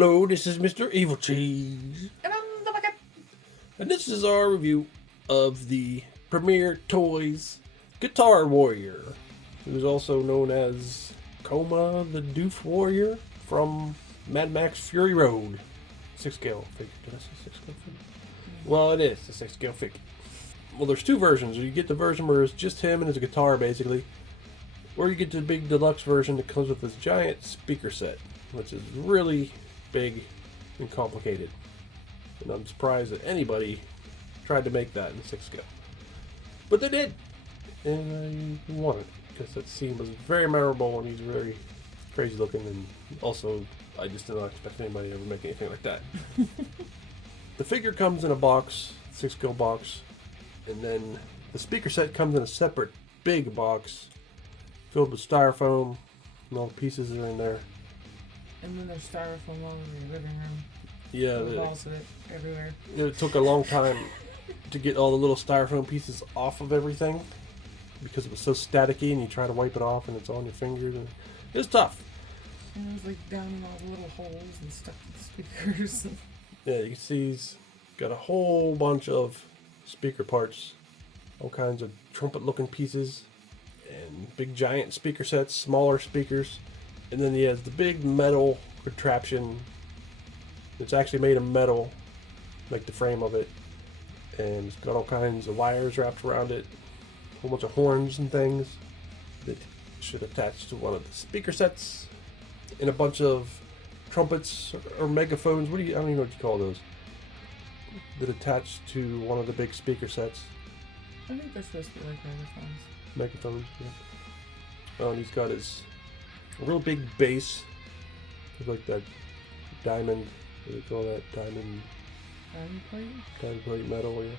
Hello, this is Mr. Evilcheese. And I'm the bucket. And this is our review of the Premier Toys Guitar Warrior, who's also known as Coma the Doof Warrior from Mad Max Fury Road. 6-scale figure. Did I say 6-scale figure? Well, it is a 6-scale figure. Well, there's two versions. You get the version where it's just him and his guitar, basically. Or you get the big deluxe version that comes with this giant speaker set, which is really big and complicated. And I'm surprised that anybody tried to make that in 6-scale. But they did. And I wanted it, because that scene was very memorable, and he's very crazy looking, and also I just did not expect anybody to ever make anything like that. The figure comes in a box, 6-scale box, and then the speaker set comes in a separate big box filled with styrofoam, and all the pieces are in there. And then there's styrofoam all over your living room. Yeah, balls of it everywhere. It took a long time to get all the little styrofoam pieces off of everything because it was so staticky, and you try to wipe it off and it's on your fingers. And it was tough. And it was like down in all the little holes and stuck to the speakers. Yeah, you can see he's got a whole bunch of speaker parts, all kinds of trumpet-looking pieces, and big giant speaker sets, smaller speakers. And then he has the big metal contraption. It's actually made of metal, like the frame of it. And it's got all kinds of wires wrapped around it. A whole bunch of horns and things that should attach to one of the speaker sets. And a bunch of trumpets or megaphones. I don't even know what you call those. That attach to one of the big speaker sets. I think they're supposed to be like megaphones. Megaphones, yeah. Oh, and he's got his real big bass. Like that diamond, what do you call that? Diamond plate? Diamond plate metal, yeah.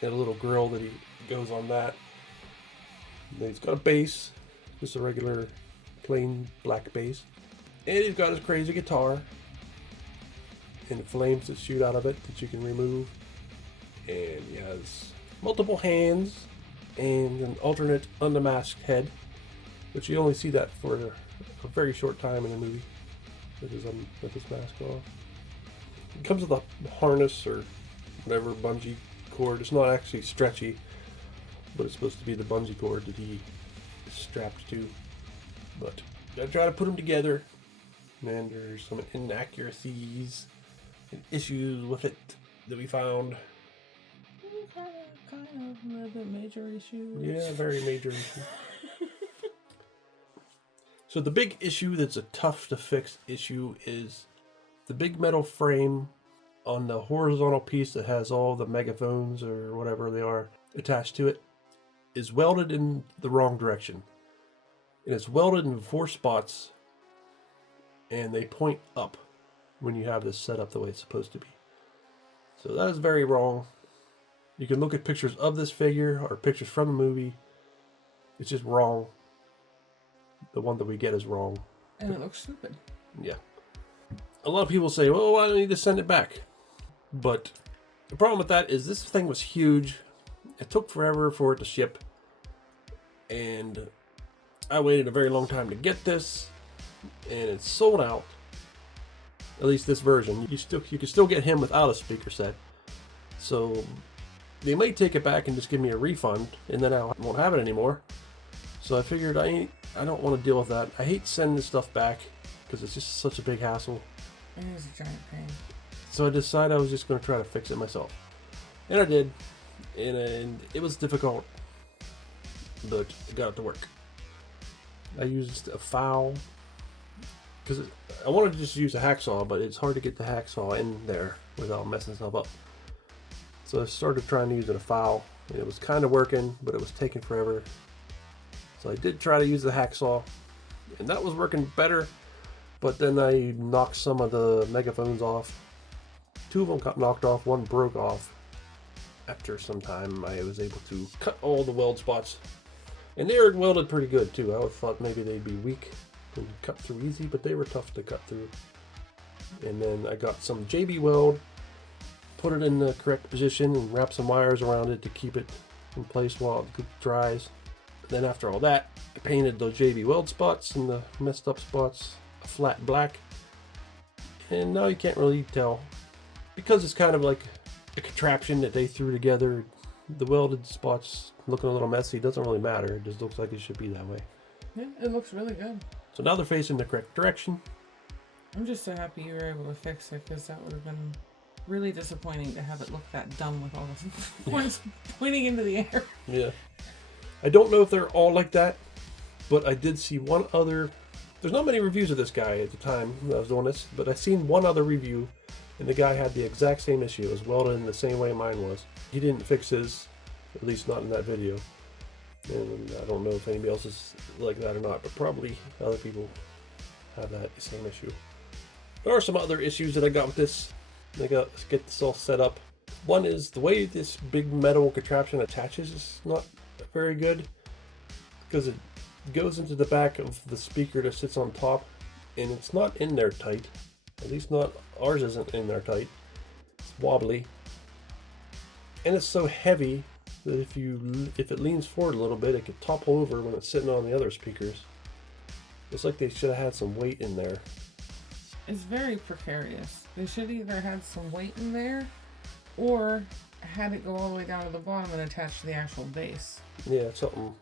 And a little grill that he goes on that. And then he's got a bass, just a regular plain black bass. And he's got his crazy guitar. And flames that shoot out of it that you can remove. And he has multiple hands and an alternate unmasked head, which you only see that for a very short time in the movie with his mask off. It comes with a harness or whatever bungee cord. It's not actually stretchy, but it's supposed to be the bungee cord that he is strapped to. But I try to put them together, and there's some inaccuracies and issues with it that we found. Kind of a little bit major issues. Yeah, very major issue. So the big issue that's a tough to fix issue is the big metal frame on the horizontal piece that has all the megaphones or whatever they are attached to it is welded in the wrong direction. And it's welded in 4 spots, and they point up when you have this set up the way it's supposed to be. So that is very wrong. You can look at pictures of this figure or pictures from the movie. It's just wrong. The one that we get is wrong. And it looks stupid. Yeah. A lot of people say, well, why do I need to send it back? But the problem with that is this thing was huge. It took forever for it to ship. And I waited a very long time to get this. And it's sold out. At least this version. You can still get him without a speaker set. So they may take it back and just give me a refund, and then I won't have it anymore. So I figured I don't want to deal with that. I hate sending this stuff back because it's just such a big hassle. And it's a giant pain. So I decided I was just going to try to fix it myself. And I did. And it was difficult, but I got it to work. I used a file because I wanted to just use a hacksaw, but it's hard to get the hacksaw in there without messing stuff up. So I started trying to use a file, and it was kind of working, but it was taking forever. So I did try to use the hacksaw, and that was working better, but then I knocked some of the megaphones off. 2 of them got knocked off, 1 broke off. After some time, I was able to cut all the weld spots, and they were welded pretty good too. I would have thought maybe they'd be weak and cut through easy, but they were tough to cut through. And then I got some JB weld, put it in the correct position, and wrap some wires around it to keep it in place while it dries. Then after all that, I painted those JB weld spots and the messed up spots a flat black, And now you can't really tell. Because it's kind of like a contraption that they threw together, the welded spots looking a little messy. It doesn't really matter. It just looks like it should be that way. Yeah, it looks really good. So now they're facing the correct direction. I'm just so happy you were able to fix it, because that would have been really disappointing to have it look that dumb with all the points pointing into the air. Yeah. I don't know if they're all like that, but I did see one other... There's not many reviews of this guy at the time when I was doing this, but I seen one other review, and the guy had the exact same issue. It was welded in the same way mine was. He didn't fix his, at least not in that video. And I don't know if anybody else is like that or not, but probably other people have that same issue. There are some other issues that I got with this. Let's get this all set up. One is the way this big metal contraption attaches is not very good, because it goes into the back of the speaker that sits on top, and it's not in there tight. At least not ours isn't in there tight. It's wobbly, and it's so heavy that if it leans forward a little bit, it could topple over when it's sitting on the other speakers. It's like they should have had some weight in there. It's very precarious. They should either had some weight in there, or had it go all the way down to the bottom and attach to the actual base. Yeah, something.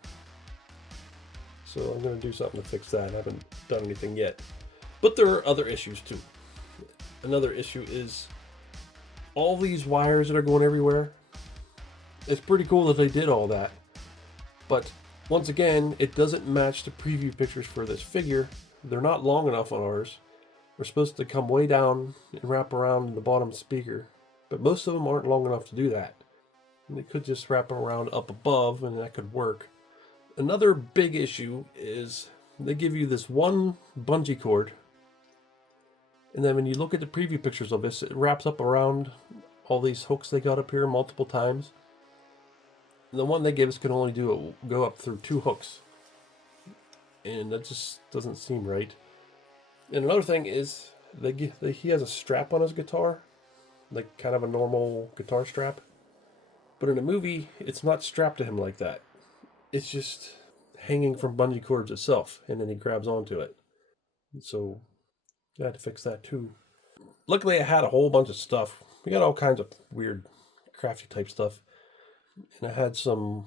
So I'm going to do something to fix that. I haven't done anything yet. But there are other issues too. Another issue is all these wires that are going everywhere. It's pretty cool that they did all that. But once again, it doesn't match the preview pictures for this figure. They're not long enough on ours. We're supposed to come way down and wrap around the bottom speaker. But most of them aren't long enough to do that. And they could just wrap around up above, and that could work. Another big issue is they give you this one bungee cord, and then when you look at the preview pictures of this, it wraps up around all these hooks they got up here multiple times. And the one they give us can only go up through 2 hooks, and that just doesn't seem right. And another thing is he has a strap on his guitar, like kind of a normal guitar strap, but in the movie it's not strapped to him like that. It's just hanging from bungee cords itself, and then he grabs onto it. So I had to fix that too. Luckily I had a whole bunch of stuff. We got all kinds of weird crafty type stuff. And I had some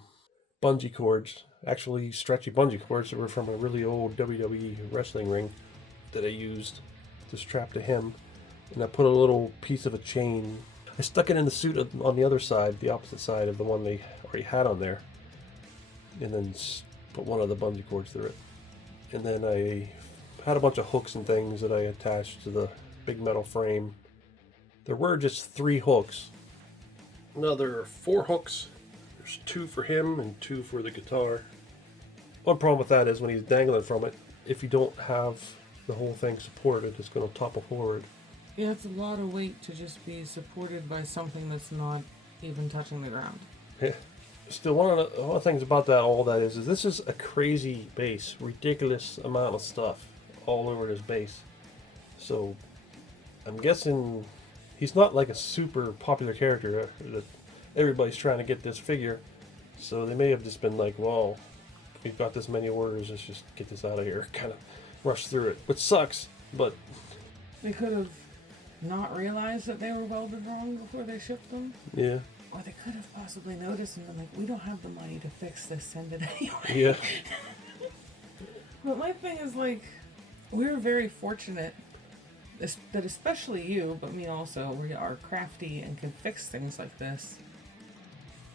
bungee cords, actually stretchy bungee cords that were from a really old WWE wrestling ring that I used to strap to him. And I put a little piece of a chain. I stuck it in the suit on the other side, the opposite side of the one they already had on there. And then put one of the bungee cords through it. And then I had a bunch of hooks and things that I attached to the big metal frame. There were just 3 hooks. Now there are 4 hooks. There's 2 for him and 2 for the guitar. One problem with that is when he's dangling from it, if you don't have the whole thing supported, it's going to topple forward. Yeah, it's a lot of weight to just be supported by something that's not even touching the ground. Yeah. Still, one of the things about all that is this is a crazy base, ridiculous amount of stuff all over this base. So I'm guessing he's not like a super popular character that everybody's trying to get this figure. So they may have just been like, well, we've got this many orders, let's just get this out of here, kind of rush through it, which sucks. But they could have not realized that they were welded wrong before they shipped them. Yeah. Or they could have possibly noticed and been like, we don't have the money to fix this, send it anyway. Yeah. But my thing is, like, we're very fortunate that especially you, but me also, we are crafty and can fix things like this.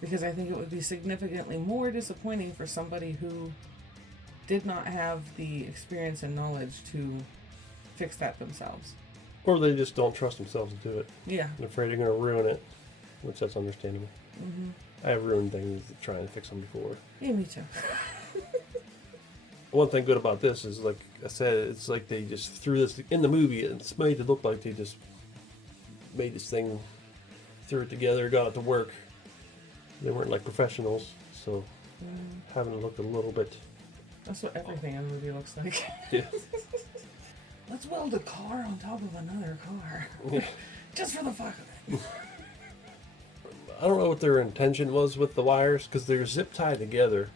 Because I think it would be significantly more disappointing for somebody who did not have the experience and knowledge to fix that themselves. Or they just don't trust themselves to do it. Yeah. They're afraid they're going to ruin it. Which that's understandable. Mm-hmm. I have ruined things trying to fix them before. Yeah, me too. One thing good about this is, like I said, it's like they just threw this in the movie. It's made to look like they just made this thing, threw it together, got it to work. They weren't like professionals, so having to look a little bit. That's what everything in a movie looks like. Yeah. Let's weld a car on top of another car. Yeah. Just for the fuck of it. I don't know what their intention was with the wires, because they're zip tied together.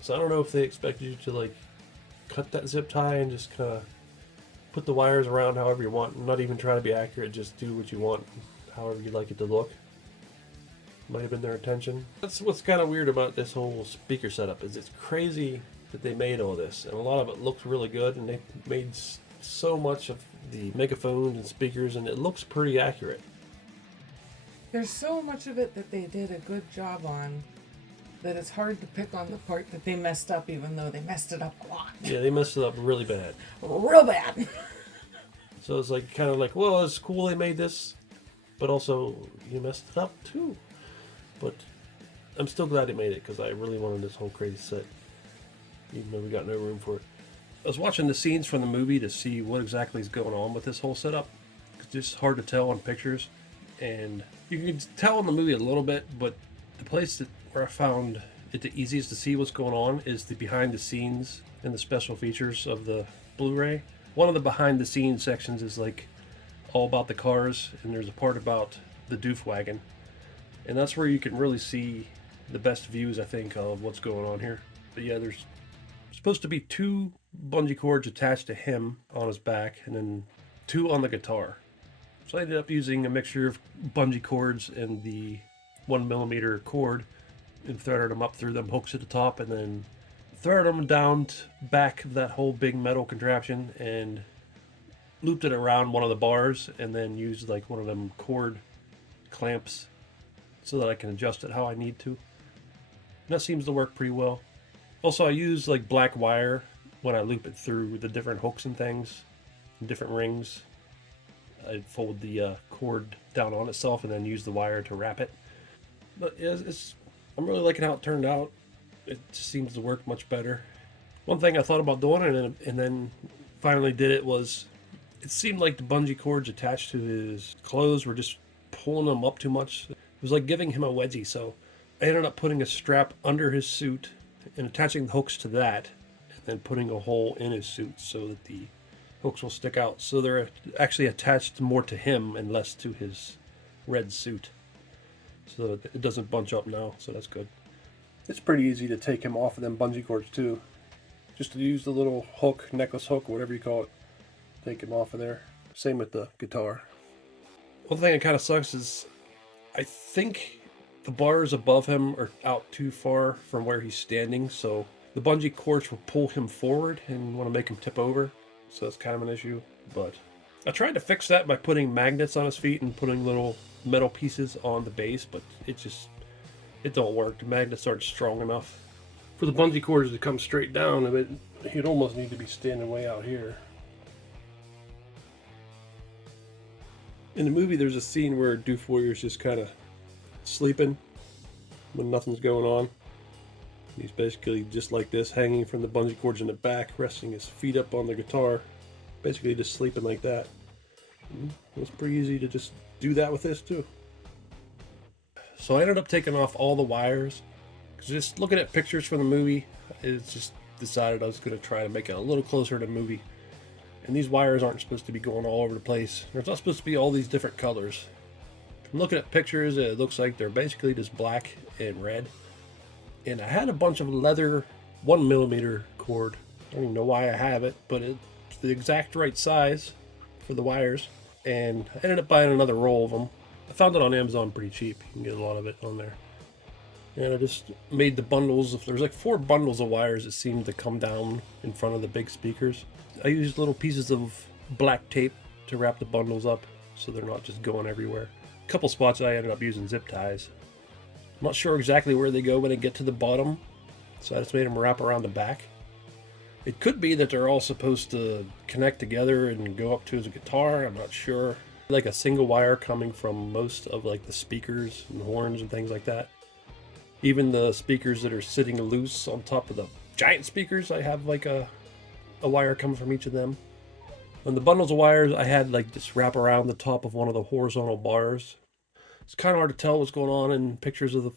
So I don't know if they expected you to like cut that zip tie and just kind of put the wires around however you want, not even try to be accurate, just do what you want, however you like it to look. Might have been their intention. That's what's kind of weird about this whole speaker setup, is it's crazy that they made all this, and a lot of it looks really good, and they made so much of the megaphones and speakers, and it looks pretty accurate. There's so much of it that they did a good job on that it's hard to pick on the part that they messed up, even though they messed it up a lot. Yeah, they messed it up really bad. Real bad. So it's like kind of like, well, it's cool they made this, but also you messed it up too. But I'm still glad they made it, because I really wanted this whole crazy set, even though we got no room for it. I was watching the scenes from the movie to see what exactly is going on with this whole setup. It's just hard to tell on pictures, and you can tell in the movie a little bit, but the place where I found it the easiest to see what's going on is the behind the scenes and the special features of the Blu-ray. One of the behind the scenes sections is like all about the cars, and there's a part about the Doof wagon. And that's where you can really see the best views, I think, of what's going on here. But yeah, there's supposed to be 2 bungee cords attached to him on his back, and then 2 on the guitar. So I ended up using a mixture of bungee cords and the 1mm cord, and threaded them up through them hooks at the top, and then threaded them down back of that whole big metal contraption, and looped it around one of the bars, and then used like one of them cord clamps so that I can adjust it how I need to. And that seems to work pretty well. Also, I use like black wire when I loop it through the different hooks and things, and different rings. I fold the cord down on itself and then use the wire to wrap it. But yeah, I'm really liking how it turned out. It just seems to work much better. One thing I thought about doing and then finally did it was, it seemed like the bungee cords attached to his clothes were just pulling them up too much. It was like giving him a wedgie, so I ended up putting a strap under his suit and attaching the hooks to that, and then putting a hole in his suit so that the hooks will stick out. So they're actually attached more to him and less to his red suit, so that it doesn't bunch up now, so that's good. It's pretty easy to take him off of them bungee cords too. Just to use the little hook, necklace hook, whatever you call it, take him off of there. Same with the guitar. One thing that kind of sucks is I think the bars above him are out too far from where he's standing, so the bungee cords will pull him forward and want to make him tip over, so that's kind of an issue. But I tried to fix that by putting magnets on his feet and putting little metal pieces on the base, but it don't work. The magnets aren't strong enough. For the bungee cords to come straight down, he'd almost need to be standing way out here. In the movie, there's a scene where Doof Warrior's just kind of sleeping when nothing's going on. He's basically just like this, hanging from the bungee cords in the back, resting his feet up on the guitar, basically just sleeping like that. It's pretty easy to just do that with this too. So I ended up taking off all the wires. Just looking at pictures from the movie, it's just decided I was going to try to make it a little closer to the movie. And these wires aren't supposed to be going all over the place. There's not supposed to be all these different colors. From looking at pictures, it looks like they're basically just black and red. And I had a bunch of leather 1mm cord. I don't even know why I have it, but it's the exact right size for the wires. And I ended up buying another roll of them. I found it on Amazon pretty cheap. You can get a lot of it on there. And I just made the bundles. There's like 4 bundles of wires that seemed to come down in front of the big speakers. I used little pieces of black tape to wrap the bundles up so they're not just going everywhere. A couple spots I ended up using zip ties. I'm not sure exactly where they go when they get to the bottom, so I just made them wrap around the back. It could be that they're all supposed to connect together and go up to his guitar. I'm not sure. Like a single wire coming from most of like the speakers and horns and things like that. Even the speakers that are sitting loose on top of the giant speakers, I have like a wire coming from each of them. On the bundles of wires, I had like this wrap around the top of one of the horizontal bars. It's kind of hard to tell what's going on in pictures of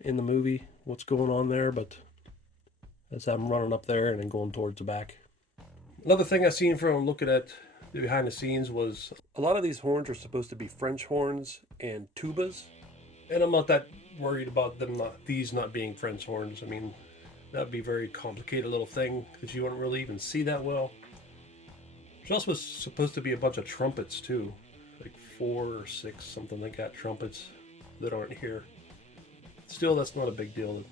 in the movie, what's going on there, but as I'm running up there and then going towards the back. Another thing I seen from looking at the behind the scenes was a lot of these horns are supposed to be French horns and tubas, and I'm not that worried about these not being French horns. I mean, that would be a very complicated little thing because you wouldn't really even see that well. There's also supposed to be a bunch of trumpets too, like 4 or 6, something like that, trumpets that aren't here. Still, that's not a big deal.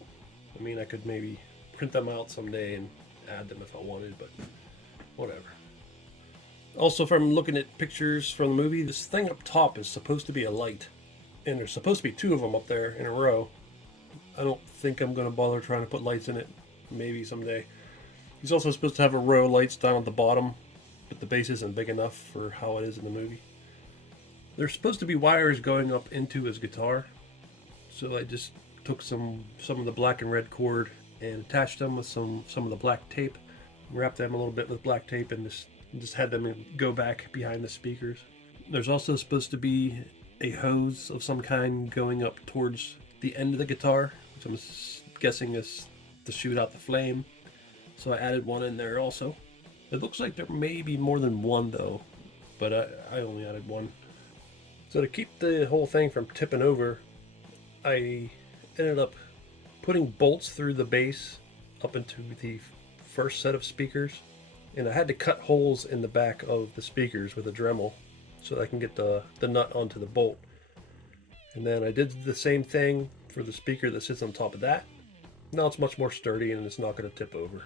I mean, I could maybe print them out someday and add them if I wanted, but whatever. Also, if I'm looking at pictures from the movie, this thing up top is supposed to be a light. And there's supposed to be 2 of them up there in a row. I don't think I'm going to bother trying to put lights in it. Maybe someday. He's also supposed to have a row of lights down at the bottom, but the base isn't big enough for how it is in the movie. There's supposed to be wires going up into his guitar. So I just took some of the black and red cord and attached them with some of the black tape. Wrapped them a little bit with black tape and just had them go back behind the speakers. There's also supposed to be a hose of some kind going up towards the end of the guitar, which I'm guessing is to shoot out the flame. So I added one in there also. It looks like there may be more than one though, but I only added one. So to keep the whole thing from tipping over, I ended up putting bolts through the base up into the first set of speakers, and I had to cut holes in the back of the speakers with a Dremel so that I can get the nut onto the bolt. And then I did the same thing for the speaker that sits on top of that. Now it's much more sturdy and it's not going to tip over.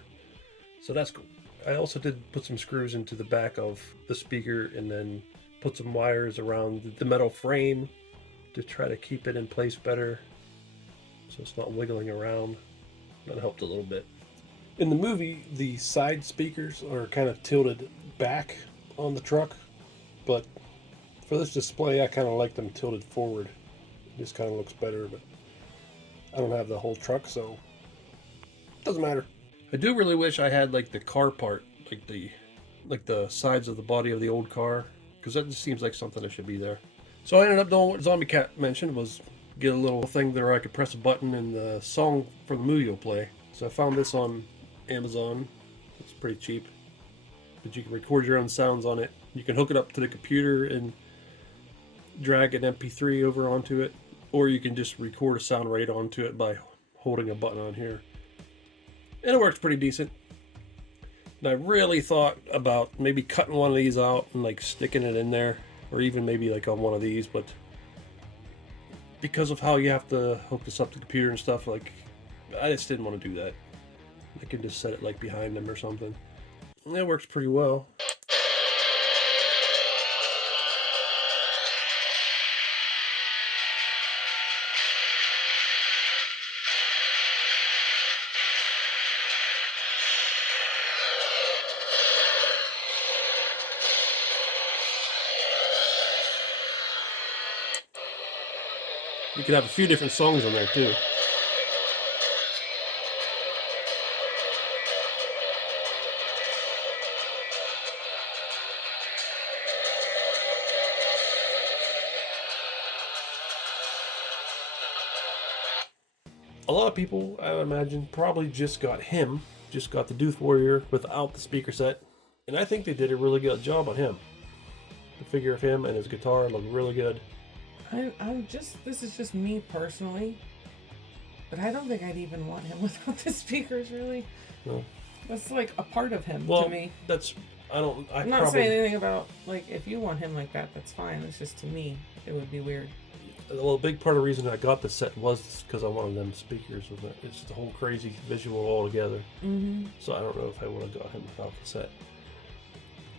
So that's cool. I also did put some screws into the back of the speaker and then put some wires around the metal frame to try to keep it in place better so it's not wiggling around. That helped a little bit. In the movie, the side speakers are kind of tilted back on the truck, but for this display, I kind of like them tilted forward. It just kind of looks better, but I don't have the whole truck, so it doesn't matter. I do really wish I had like the car part, like the sides of the body of the old car, because that just seems like something that should be there. So I ended up doing what Zombie Cat mentioned, was get a little thing there where I could press a button and the song for the movie will play. So I found this on Amazon. It's pretty cheap, but you can record your own sounds on it. You can hook it up to the computer and drag an MP3 over onto it, or you can just record a sound right onto it by holding a button on here. And it works pretty decent. And I really thought about maybe cutting one of these out and like sticking it in there, or even maybe like on one of these, but because of how you have to hook this up to the computer and stuff, like I just didn't want to do that. I can just set it like behind them or something. And that works pretty well. You can have a few different songs on there too. A lot of people, I would imagine, probably just got the Doof Warrior without the speaker set. And I think they did a really good job on him. The figure of him and his guitar look really good. This is just me personally, but I don't think I'd even want him without the speakers, really. No. That's like a part of him to me. I'm not saying anything about, like, if you want him like that, that's fine. It's just, to me, it would be weird. Well, a big part of the reason I got the set was because I wanted them speakers with it. It's the whole crazy visual all together. Mm-hmm. So I don't know if I would have got him without the set.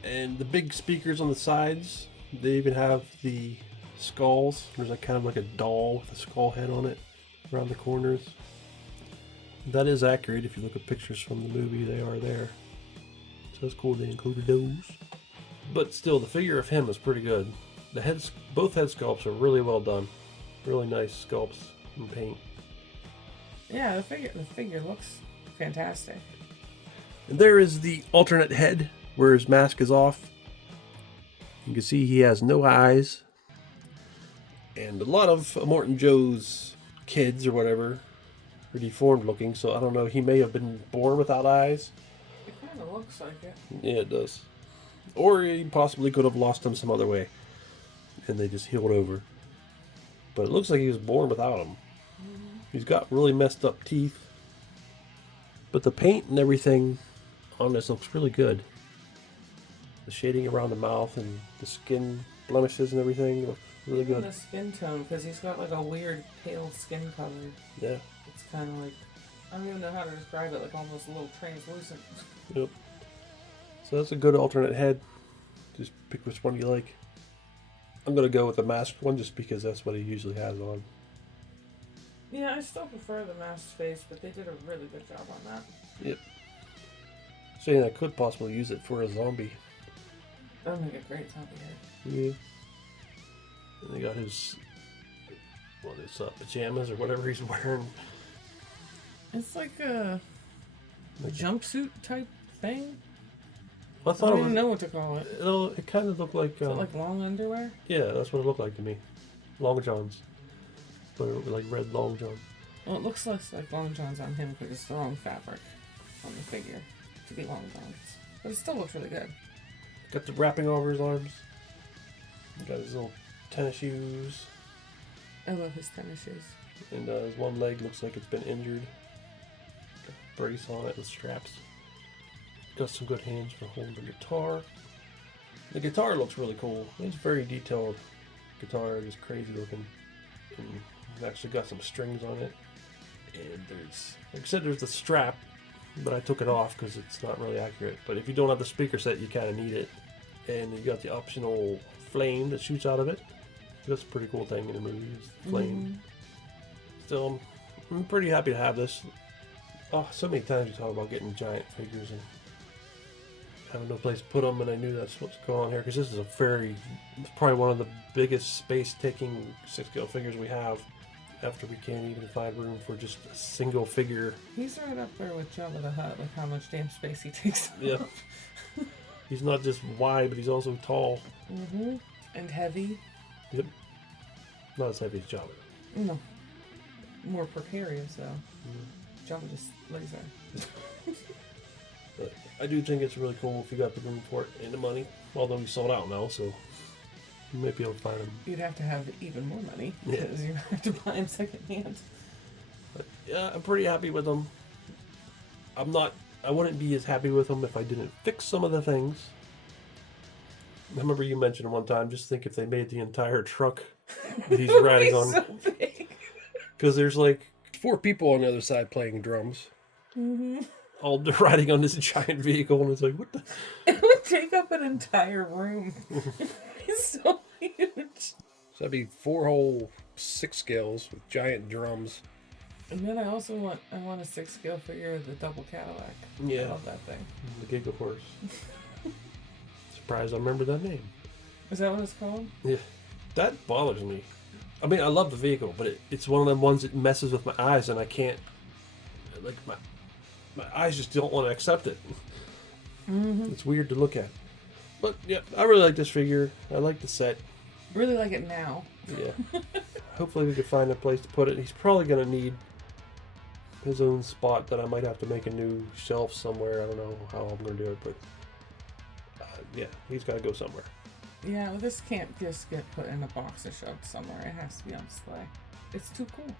And the big speakers on the sides, they even have the skulls. There's like kind of like a doll with a skull head on it around the corners. That is accurate. If you look at pictures from the movie, they are there. So it's cool they included those. But still, the figure of him is pretty good. Both head sculpts are really well done. Really nice sculpts and paint. Yeah, the figure looks fantastic. And there is the alternate head where his mask is off. You can see he has no eyes. And a lot of Morton Joe's kids or whatever are deformed looking, so I don't know, he may have been born without eyes. It kind of looks like it. Yeah, it does. Or he possibly could have lost them some other way, and they just healed over. But it looks like he was born without them. Mm-hmm. He's got really messed up teeth. But the paint and everything on this looks really good. The shading around the mouth and the skin blemishes and everything look really Even good. the skin tone, because he's got like a weird pale skin color. Yeah. It's kind of like, I don't even know how to describe it, like almost a little translucent. Yep. So that's a good alternate head. Just pick which one you like. I'm going to go with the masked one just because that's what he usually has on. Yeah, I still prefer the masked face, but they did a really good job on that. Yep. Saying I could possibly use it for a zombie. That would make a great zombie head. Yeah. And they got his, pajamas or whatever he's wearing. It's like a jumpsuit type thing. Well, I I thought don't it even was. know what to call it. It kind of looked like. Is it like long underwear? Yeah, that's what it looked like to me. Long johns, but like red long johns. Well, it looks less like long johns on him because it's the wrong fabric on the figure to be long johns. But it still looks really good. Got the wrapping over his arms. Got his little tennis shoes, I love his tennis shoes. and his one leg looks like it's been injured. Got a brace on it with straps. Got some good hands for holding the guitar. The guitar looks really cool. It's very detailed guitar, just crazy looking. And it's actually got some strings on it. And there's, like I said, there's the strap, but I took it off because it's not really accurate. But if you don't have the speaker set, you kind of need it. And you got the optional flame that shoots out of it. That's a pretty cool thing in the movie, is the flame. Still, I'm pretty happy to have this. Oh, so many times you talk about getting giant figures and having no place to put them, and I knew that's what's going on here, because this is it's probably one of the biggest space-taking 6-scale figures we have, after we can't even find room for just a single figure. He's right up there with Jabba the Hutt, like how much damn space he takes up. Yeah. He's not just wide, but he's also tall. And heavy. Yep. Not as heavy as Jabba. No. More precarious, though. Jabba just lays there. But I do think it's really cool if you got the room for it and the money. Although he's sold out now, so you might be able to find him. You'd have to have even more money, Yeah. because you have to buy him secondhand. But yeah, I'm pretty happy with them. I wouldn't be as happy with them if I didn't fix some of the things. I remember you mentioned one time, just think if they made the entire truck that he's riding on. So big. Because there's like 4 people on the other side playing drums. All riding on this giant vehicle, and it's like, what the? It would take up an entire room. It's so huge. So that'd be 4 whole 6 scales with giant drums. And then I want a 6-scale figure of the double Cadillac. Yeah. I love that thing. The Giga Horse. Surprised I remember that name. Is that what it's called? Yeah. That bothers me. I mean, I love the vehicle, but it's one of them ones that messes with my eyes, and I can't, like, my eyes just don't want to accept it. It's weird to look at. But yeah, I really like this figure. I like the set. Really like it now. Yeah. Hopefully we can find a place to put it. He's probably going to need his own spot that I might have to make a new shelf somewhere. I don't know how I'm going to do it, but yeah, he's got to go somewhere. Yeah, well, this can't just get put in a box or shoved somewhere. It has to be on display. It's too cool.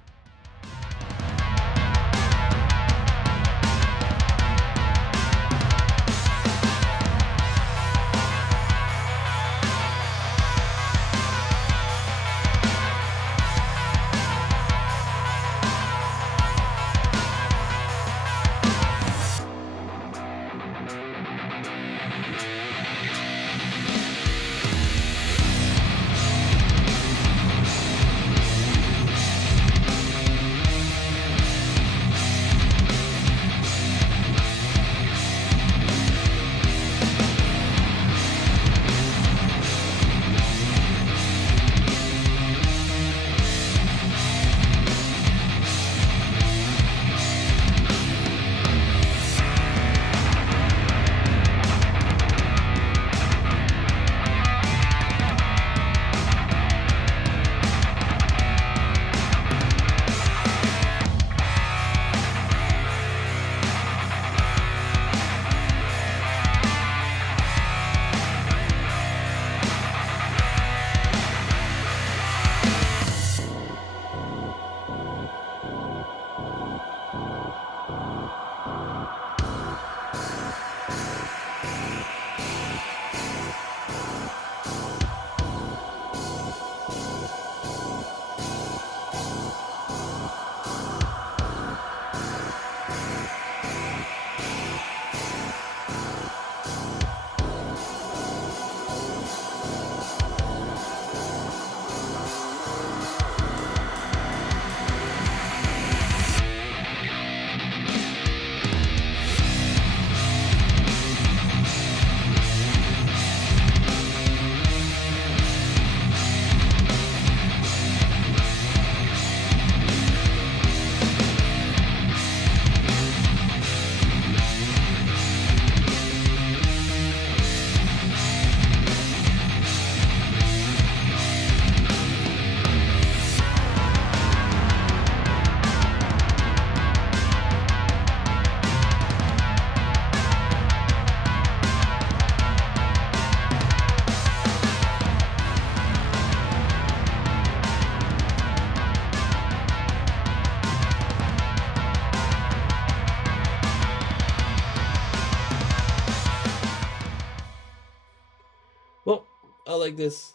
like this,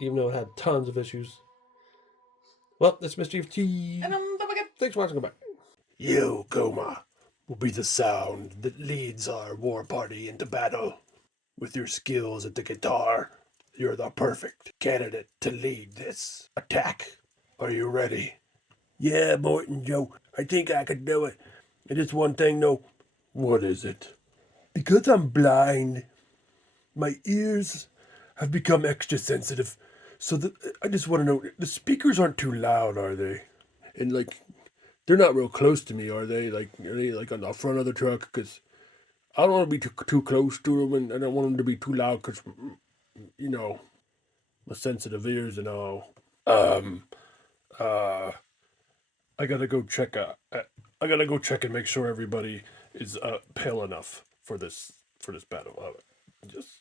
even though it had tons of issues. Well, that's Mr. Evilcheese. And I'm the bucket. Thanks for watching. Goodbye. You, Coma, will be the sound that leads our war party into battle. With your skills at the guitar, you're the perfect candidate to lead this attack. Are you ready? Yeah, Morton Joe, I think I could do it. It is one thing, though. What is it? Because I'm blind, my ears have become extra sensitive. So I just want to know, the speakers aren't too loud, are they? And like, they're not real close to me, are they? Like, are they like on the front of the truck? Because I don't want to be too close to them, and I don't want them to be too loud because, you know, my sensitive ears and all. I gotta go check. I gotta go check and make sure everybody is pale enough for this battle. Just